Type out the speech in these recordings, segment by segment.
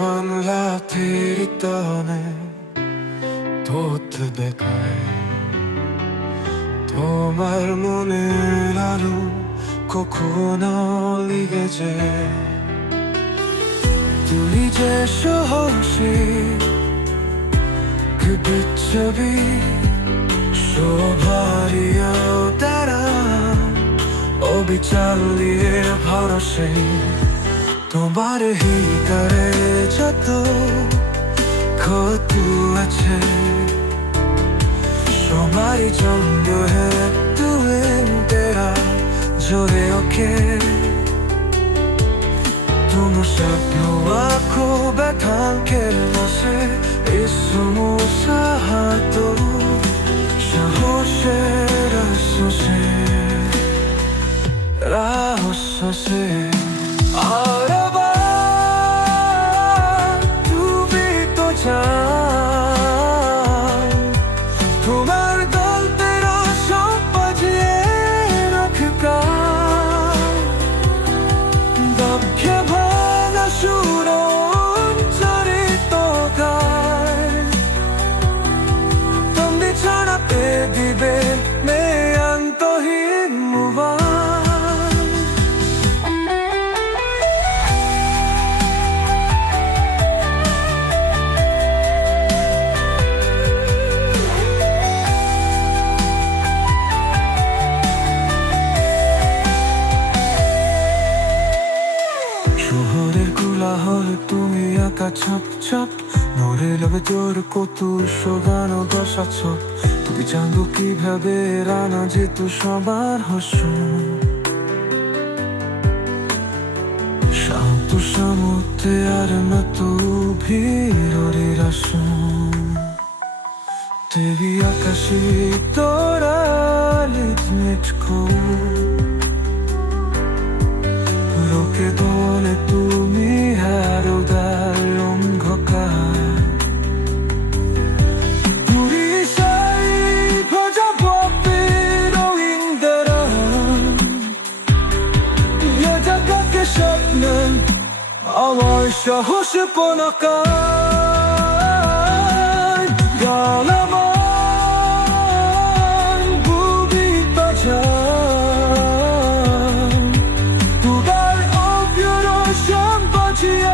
만 라티리따네 도트베카이 도말 무네라루 코코널리게제 তুই সহসী 그 빛잡이 শোভারিয়া তারা অবিচালিয়ে ভরসে তোমার হৃদয়ে যত ক্ষত আছে সবাই 정도해 তুইরা জোরে ওকে Tuno sapno ako batangkel nase isumo sa hato Sa hose rasose Rasose Araba তুমি তো চাও তোমার দল তেরা সব বাজিয়ে রাখকা দমকে ভাঙা সুরন চরিতকার তুমি ছাড়া দিবে মে অন্তহীন মুবান শহরের কোলাহলে তুমি একা ছাপ ছাপ 노래를 বেদরকো তুই শোগানো দশাছ তুই জানো কিভাবে রানাজি তুই সবার হসুন শান্ত সমুদ্রে আর মতো ভিড়ের আসুন দেবী আকাশে তোরা লিটমিটকো লোকে বলে তুমি হারো দারুণ ঘকা 우리 사이 퍼져버린 오인들은 여자 같게 셔는 어머셔 싶어 나가 영원한 부비 빠져 두 발 어뷰로 샴푸지에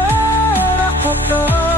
낙하다